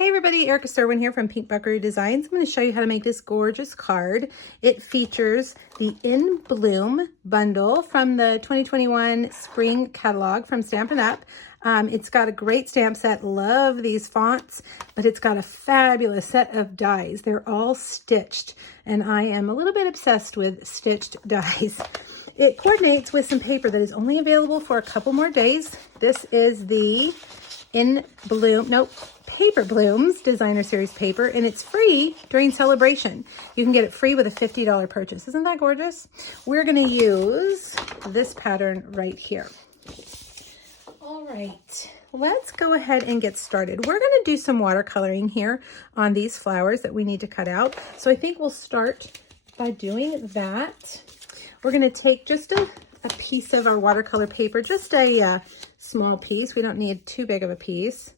Hey everybody, Erica Serwin here from Pink Buckaroo Designs. I'm going to show you how to make this gorgeous card. It features the In Bloom bundle from the 2021 spring catalog from Stampin' Up! It's got a great stamp set. Love these fonts, but it's got a fabulous set of dies. They're all stitched, and I am a little bit obsessed with stitched dies. It coordinates with some paper that is only available for a couple more days. This is the In Bloom, Paper Blooms Designer Series paper, and it's free during celebration. You can get it free with a $50 purchase. Isn't that gorgeous? We're going to use this pattern right here. All right, let's go ahead and get started. We're going to do some watercoloring here on these flowers that we need to cut out. So I think we'll start by doing that. We're going to take just a piece of our watercolor paper, just a small piece. We don't need too big of a piece.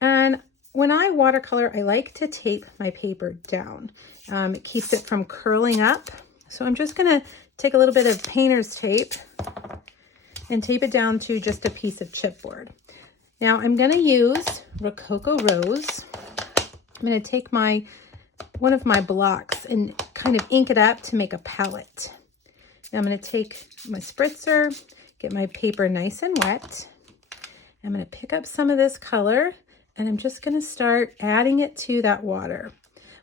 And when I watercolor, I like to tape my paper down. It keeps it from curling up. So I'm just going to take a little bit of painter's tape and tape it down to just a piece of chipboard. Now I'm going to use Rococo Rose. I'm going to take one of my blocks and kind of ink it up to make a palette. Now I'm going to take my spritzer, get my paper nice and wet. I'm going to pick up some of this color, and I'm just going to start adding it to that water.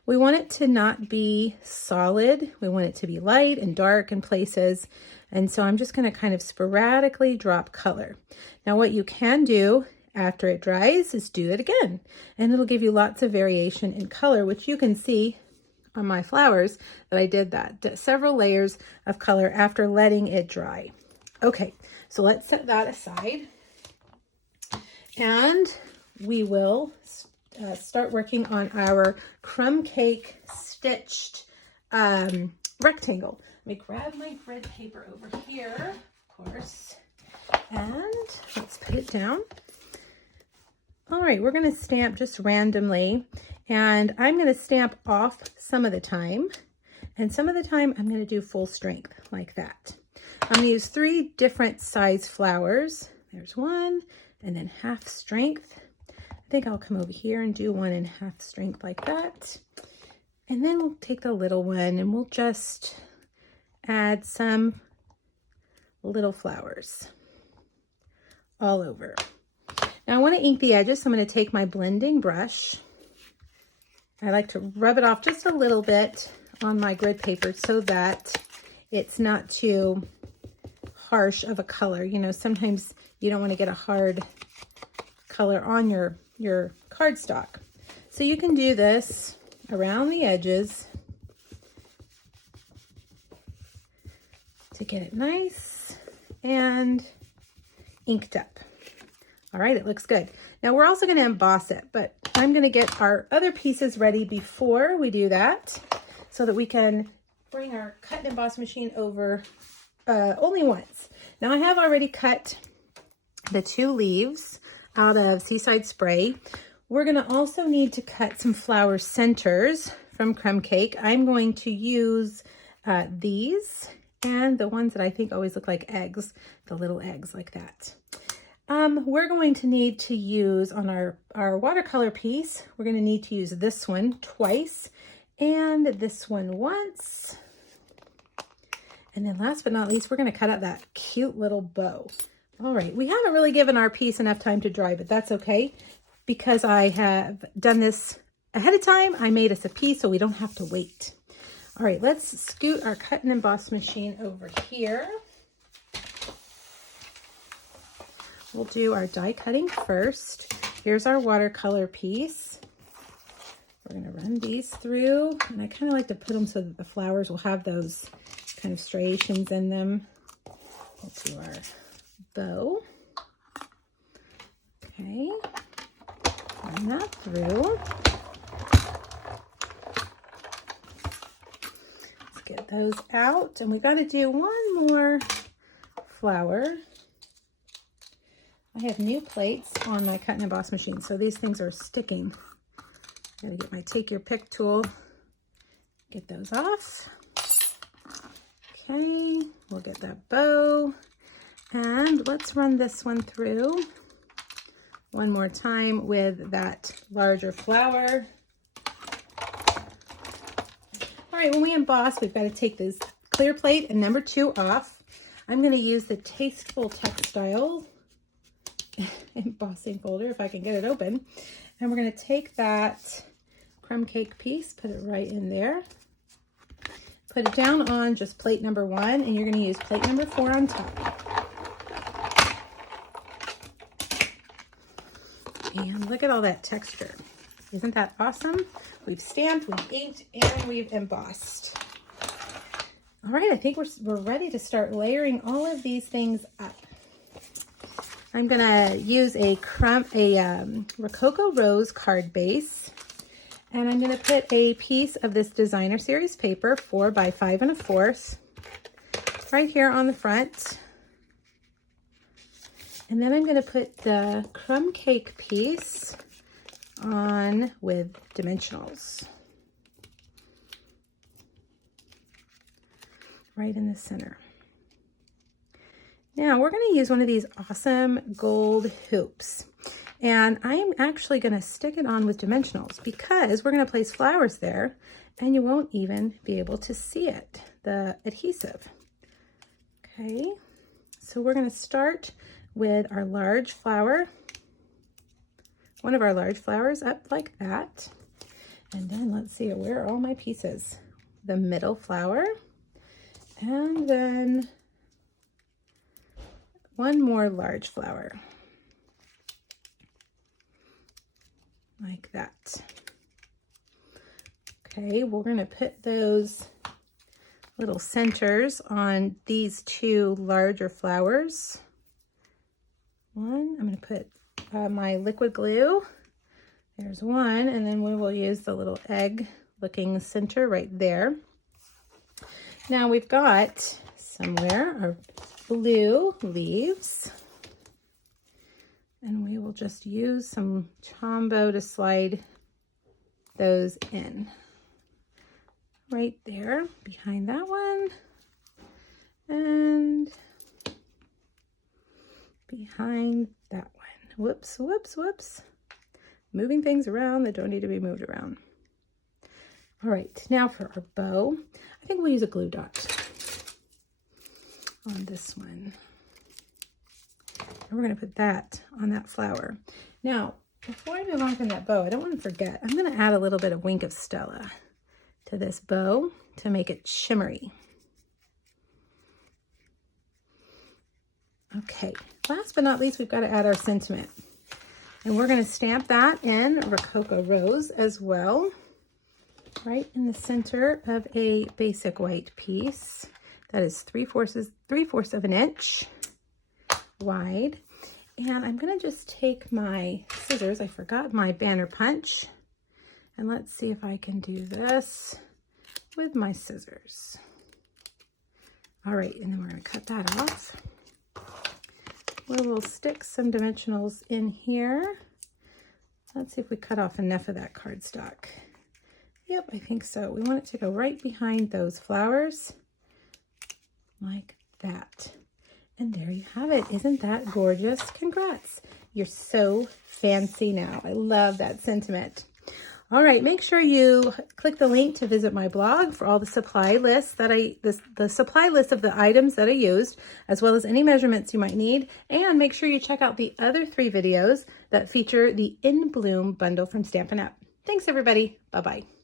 We want it to not be solid. We want it to be light and dark in places. And so I'm just going to kind of sporadically drop color. Now what you can do after it dries is do it again. And it'll give you lots of variation in color, which you can see on my flowers that I did that. Several layers of color after letting it dry. Okay, so let's set that aside. And we will start working on our crumb cake stitched rectangle. Let me grab my grid paper over here, of course, and let's put it down. All right, we're going to stamp just randomly, and I'm going to stamp off some of the time, and some of the time I'm going to do full strength like that. I'm going to use 3 different size flowers. There's one, and then half strength. I think I'll come over here and do 1 1/2 strength like that. And then we'll take the little one and we'll just add some little flowers all over. Now I want to ink the edges, so I'm going to take my blending brush. I like to rub it off just a little bit on my grid paper so that it's not too harsh of a color. You know, sometimes you don't want to get a hard color on your cardstock. So you can do this around the edges to get it nice and inked up. All right, it looks good. Now we're also going to emboss it, but I'm going to get our other pieces ready before we do that so that we can bring our cut and emboss machine over only once. Now I have already cut the 2 leaves out of Seaside Spray. We're going to also need to cut some flower centers from Crumb Cake. I'm going to use these and the ones that I think always look like eggs, the little eggs like that. We're going to need to use on our watercolor piece, we're going to need to use this one twice and this one once. And then last but not least, we're going to cut out that cute little bow. All right, we haven't really given our piece enough time to dry, but that's okay because I have done this ahead of time. I made us a piece so we don't have to wait. All right, let's scoot our cut and emboss machine over here. We'll do our die cutting first. Here's our watercolor piece. We're going to run these through, and I kind of like to put them so that the flowers will have those kind of striations in them. We'll do our bow. Okay, run that through. Let's get those out, and we got to do one more flower. I have new plates on my cut and emboss machine, so these things are sticking. I gotta get my take your pick tool, get those off. Okay, we'll get that bow. And let's run this one through. one more time with that larger flower. All right, when we emboss, we've got to take this clear plate and number 2 off. I'm going to use the Tasteful Textile embossing folder if I can get it open. And we're going to take that crumb cake piece, put it right in there. Put it down on just plate number 1, and you're going to use plate number 4 on top. And look at all that texture. Isn't that awesome? We've stamped, we've inked, and we've embossed. All right, I think we're ready to start layering all of these things up. I'm gonna use a Rococo Rose card base, and I'm gonna put a piece of this designer series paper, 4 by 5 1/4, right here on the front. And then I'm gonna put the crumb cake piece on with dimensionals right in the center. Now we're going to use one of these awesome gold hoops, and I'm actually going to stick it on with dimensionals because we're going to place flowers there and you won't even be able to see it, the adhesive. Okay, so we're going to start with our large flower, one of our large flowers up like that. And then let's see, where are all my pieces? The middle flower, and then one more large flower like that. Okay, we're going to put those little centers on these 2 larger flowers. I'm going to put my liquid glue. There's one, and then we will use the little egg looking center right there. Now we've got somewhere our blue leaves, and we will just use some Tombow to slide those in right there behind that one and behind that one. Whoops, whoops, whoops. Moving things around that don't need to be moved around. All right, now for our bow, I think we'll use a glue dot on this one. And we're going to put that on that flower. Now, before I move on from that bow, I don't want to forget, I'm going to add a little bit of Wink of Stella to this bow to make it shimmery. Okay, last but not least, we've got to add our sentiment. And we're going to stamp that in Rococo Rose as well, right in the center of a basic white piece that is 3/4 of an inch wide. And I'm going to just take my scissors. I forgot my banner punch. And let's see if I can do this with my scissors. All right, and then we're going to cut that off. We'll stick some dimensionals in here. Let's see if we cut off enough of that cardstock. Yep, I think so. We want it to go right behind those flowers like that. And there you have it. Isn't that gorgeous? Congrats. You're so fancy now. I love that sentiment. All right, make sure you click the link to visit my blog for all the supply lists that the supply list of the items that I used, as well as any measurements you might need. And make sure you check out the other 3 videos that feature the In Bloom bundle from Stampin' Up! Thanks, everybody. Bye-bye.